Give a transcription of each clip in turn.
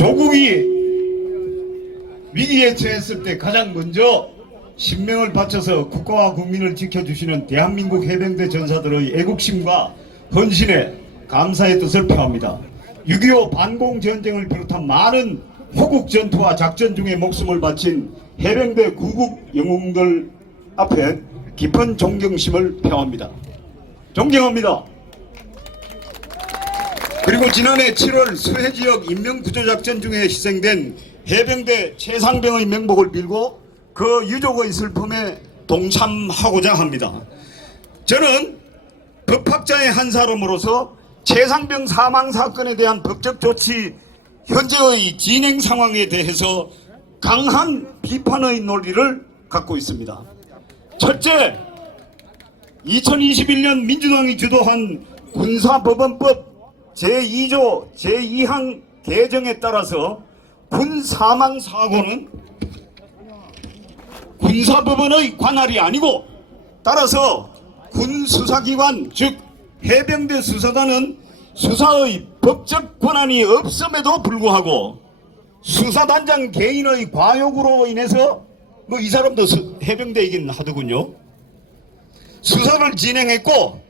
조국이 위기에 처했을 때 가장 먼저 신명을 바쳐서 국가와 국민을 지켜주시는 대한민국 해병대 전사들의 애국심과 헌신에 감사의 뜻을 표합니다. 6.25 반공전쟁을 비롯한 많은 호국 전투와 작전 중에 목숨을 바친 해병대 구국 영웅들 앞에 깊은 존경심을 표합니다. 존경합니다. 그리고 지난해 7월 서해지역 인명구조작전 중에 희생된 해병대 최상병의 명복을 빌고 그 유족의 슬픔에 동참하고자 합니다. 저는 법학자의 한 사람으로서 최상병 사망 사건에 대한 법적 조치 현재의 진행 상황에 대해서 강한 비판의 논리를 갖고 있습니다. 첫째, 2021년 민주당이 주도한 군사법원법 제2조 제2항 개정에 따라서 군 사망 사고는 군사법원의 관할이 아니고 따라서 군 수사기관 즉 해병대 수사단은 수사의 법적 권한이 없음에도 불구하고 수사단장 개인의 과욕으로 인해서 이 사람도 해병대이긴 하더군요. 수사를 진행했고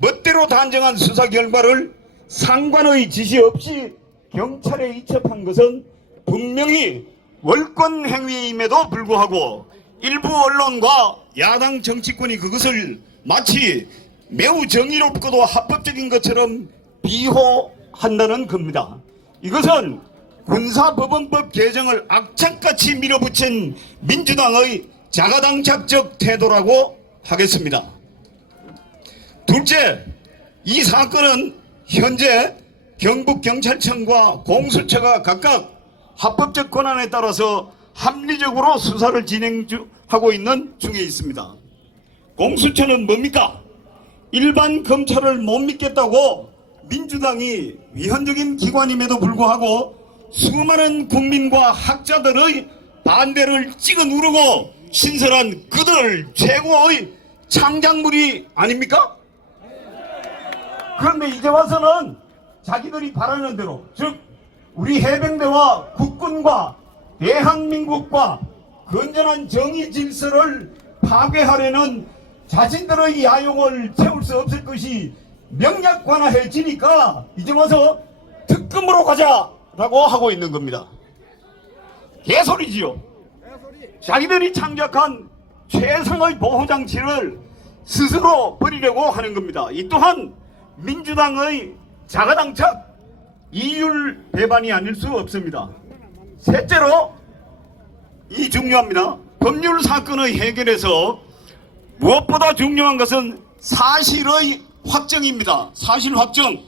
멋대로 단정한 수사 결과를 상관의 지시 없이 경찰에 이첩한 것은 분명히 월권 행위임에도 불구하고 일부 언론과 야당 정치권이 그것을 마치 매우 정의롭고도 합법적인 것처럼 비호한다는 겁니다. 이것은 군사법원법 개정을 악착같이 밀어붙인 민주당의 자가당착적 태도라고 하겠습니다. 둘째, 이 사건은 현재 경북경찰청과 공수처가 각각 합법적 권한에 따라서 합리적으로 수사를 진행하고 있는 중에 있습니다. 공수처는 뭡니까? 일반 검찰을 못 믿겠다고 민주당이 위헌적인 기관임에도 불구하고 수많은 국민과 학자들의 반대를 찍어 누르고 신설한 그들 최고의 창작물이 아닙니까? 그런데 이제 와서는 자기들이 바라는 대로 즉 우리 해병대와 국군과 대한민국과 건전한 정의 질서를 파괴하려는 자신들의 야용을 채울 수 없을 것이 명약관화해지니까 이제 와서 특검으로 가자라고 하고 있는 겁니다. 개소리지요. 자기들이 창작한 최상의 보호장치를 스스로 버리려고 하는 겁니다. 이 또한 민주당의 자가당착 이율 배반이 아닐 수 없습니다. 셋째로 이 중요합니다. 법률 사건의 해결에서 무엇보다 중요한 것은 사실의 확정입니다. 사실 확정.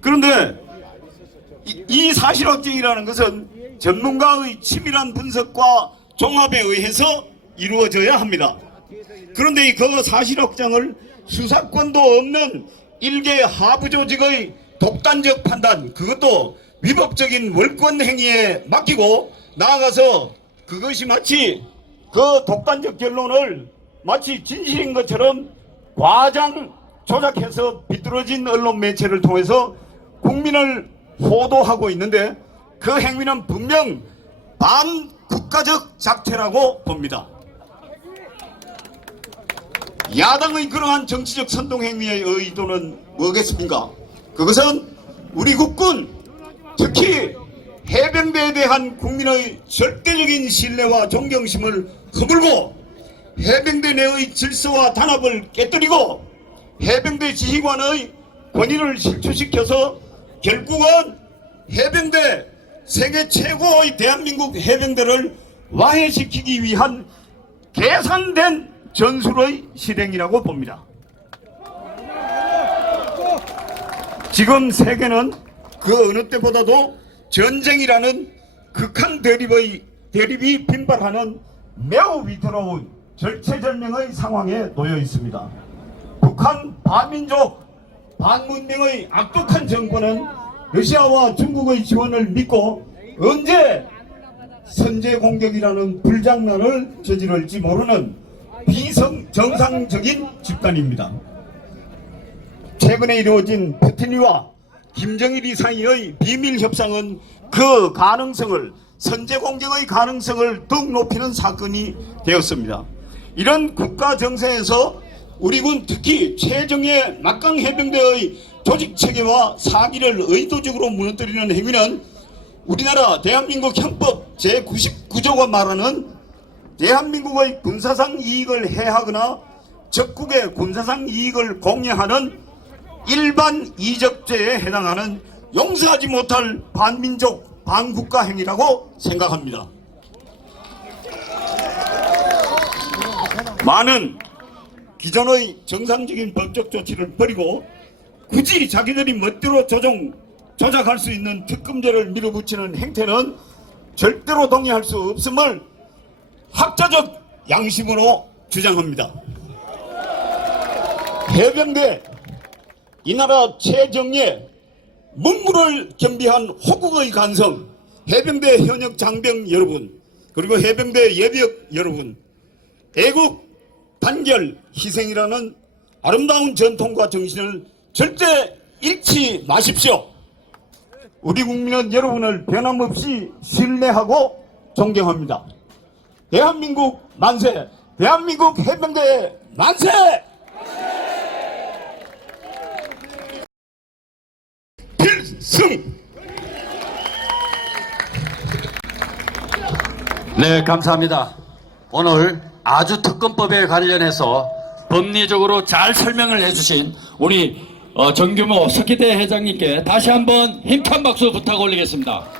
그런데 이 사실 확정이라는 것은 전문가의 치밀한 분석과 종합에 의해서 이루어져야 합니다. 그런데 그 사실 확정을 수사권도 없는 일개 하부 조직의 독단적 판단, 그것도 위법적인 월권 행위에 맡기고 나아가서 그것이 마치 그 독단적 결론을 마치 진실인 것처럼 과장 조작해서 비뚤어진 언론 매체를 통해서 국민을 호도하고 있는데 그 행위는 분명 반국가적 작태라고 봅니다. 야당의 그러한 정치적 선동 행위의 의도는 뭐겠습니까? 그것은 우리 국군, 특히 해병대에 대한 국민의 절대적인 신뢰와 존경심을 허물고 해병대 내의 질서와 단합을 깨뜨리고 해병대 지휘관의 권위를 실추시켜서 결국은 해병대 세계 최고의 대한민국 해병대를 와해시키기 위한 계산된 전술의 실행이라고 봅니다. 지금 세계는 그 어느 때보다도 전쟁이라는 극한 대립이 빈발하는 매우 위태로운 절체절명의 상황에 놓여 있습니다. 북한 반민족 반문명의 악독한 정권은 러시아와 중국의 지원을 믿고 언제 선제 공격이라는 불장난을 저지를지 모르는 비정상적인 집단입니다. 최근에 이루어진 푸틴과 김정일 이사의 비밀 협상은 그 가능성을 선제 공격의 가능성을 더욱 높이는 사건이 되었습니다. 이런 국가 정세에서 우리 군 특히 최정예 막강 해병대의 조직 체계와 사기를 의도적으로 무너뜨리는 행위는 우리나라 대한민국 형법 제99조가 말하는 대한민국의 군사상 이익을 해하거나 적국의 군사상 이익을 공여하는 일반 이적죄에 해당하는 용서하지 못할 반민족 반국가 행위라고 생각합니다. 많은 기존의 정상적인 법적 조치를 버리고 굳이 자기들이 멋대로 조작할 수 있는 특검제를 밀어붙이는 행태는 절대로 동의할 수 없음을 학자적 양심으로 주장합니다. 해병대 이 나라 최정예 문무를 겸비한 호국의 간성 해병대 현역 장병 여러분 그리고 해병대 예비역 여러분 애국 단결 희생이라는 아름다운 전통과 정신을 절대 잃지 마십시오. 우리 국민은 여러분을 변함없이 신뢰하고 존경합니다. 대한민국 만세! 대한민국 해병대 만세! 필승! 네, 감사합니다. 오늘 아주 특검법에 관련해서 법리적으로 잘 설명을 해주신 우리 정규모 석희대 회장님께 다시 한번 힘찬 박수 부탁 올리겠습니다.